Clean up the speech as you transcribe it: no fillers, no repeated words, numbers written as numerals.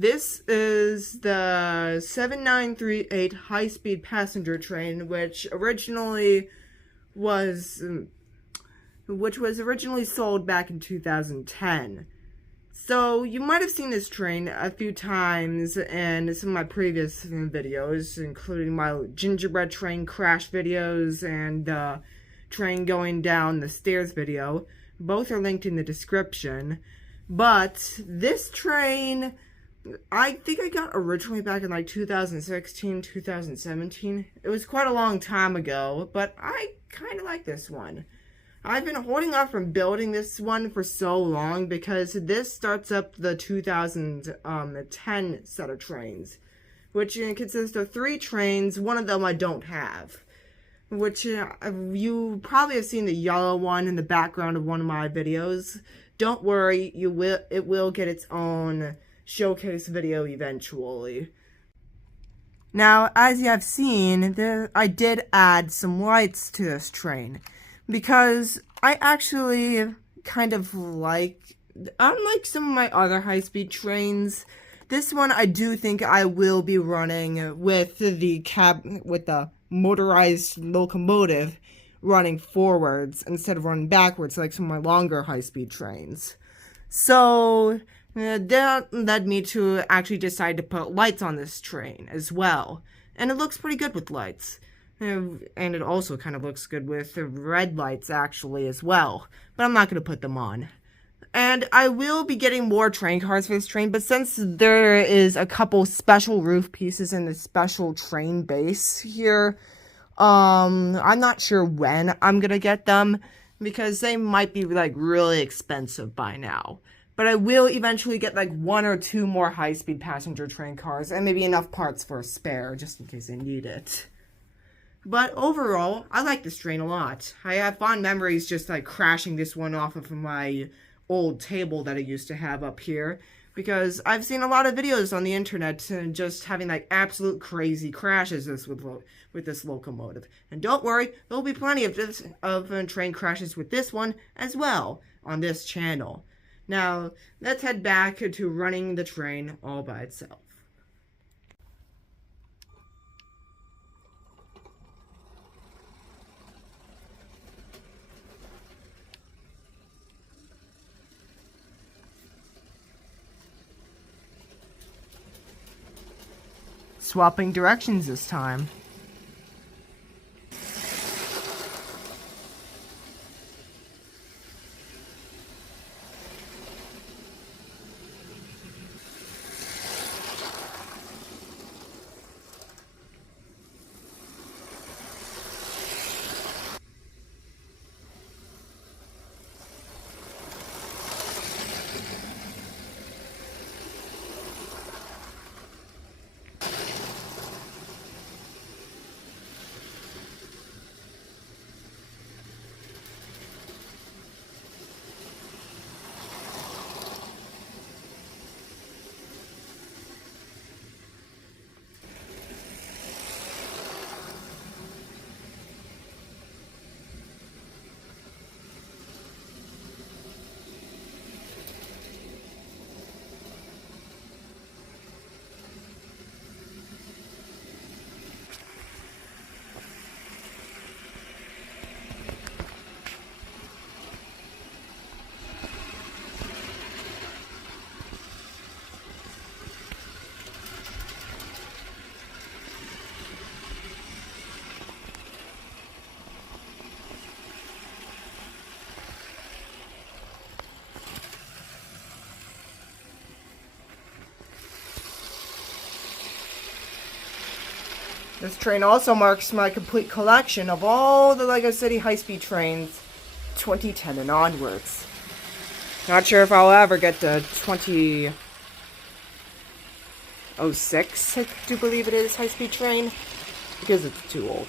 This is the 7938 high-speed passenger train, which was originally sold back in 2010. So you might have seen this train a few times in some of my previous videos, including my gingerbread train crash videos and train going down the stairs video. Both are linked in the description. But this train, I think I got originally back in like 2016, 2017. It was quite a long time ago, but I kind of like this one. I've been holding off from building this one for so long because this starts up the 2010 set of trains, which consists of 3 trains. One of them I don't have, which you probably have seen the yellow one in the background of one of my videos. Don't worry, it will get its own showcase video eventually. Now, as you have seen, I did add some lights to this train, because I actually kind of unlike some of my other high-speed trains, this one I do think I will be running with the motorized locomotive running forwards instead of running backwards like some of my longer high-speed trains. So that led me to actually decide to put lights on this train as well. And it looks pretty good with lights. And it also kind of looks good with the red lights actually as well. But I'm not going to put them on. And I will be getting more train cars for this train, but since there is a couple special roof pieces in the special train base here, I'm not sure when I'm going to get them, because they might be like really expensive by now. But I will eventually get like 1 or 2 more high-speed passenger train cars, and maybe enough parts for a spare, just in case I need it. But overall, I like this train a lot. I have fond memories just like crashing this one off of my old table that I used to have up here, because I've seen a lot of videos on the internet and just having like absolute crazy crashes with this locomotive. And don't worry, there'll be plenty of train crashes with this one as well on this channel. Now, let's head back to running the train all by itself. Swapping directions this time. This train also marks my complete collection of all the LEGO City high-speed trains 2010 and onwards. Not sure if I'll ever get to 2006, I do believe it is, high-speed train, because it's too old.